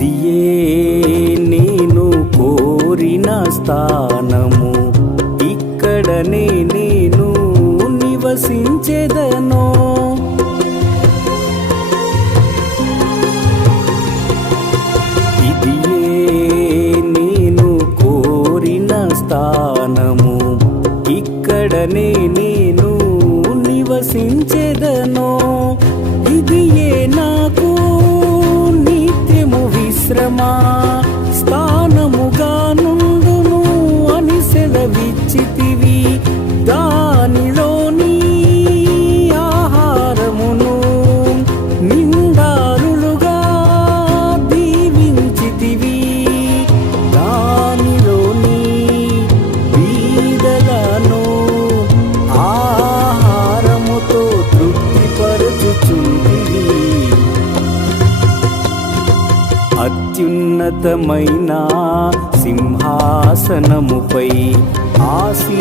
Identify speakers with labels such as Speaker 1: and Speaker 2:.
Speaker 1: ఇదియే నేను కోరిన స్థానము. ఇక్కడనే నేను నివసించెదను. ఇదియే నేను కోరిన స్థానము. ఇక్కడనే నేను నివసించేదను. மா అత్యున్నతమైన సింహాసనముపై ఆసీ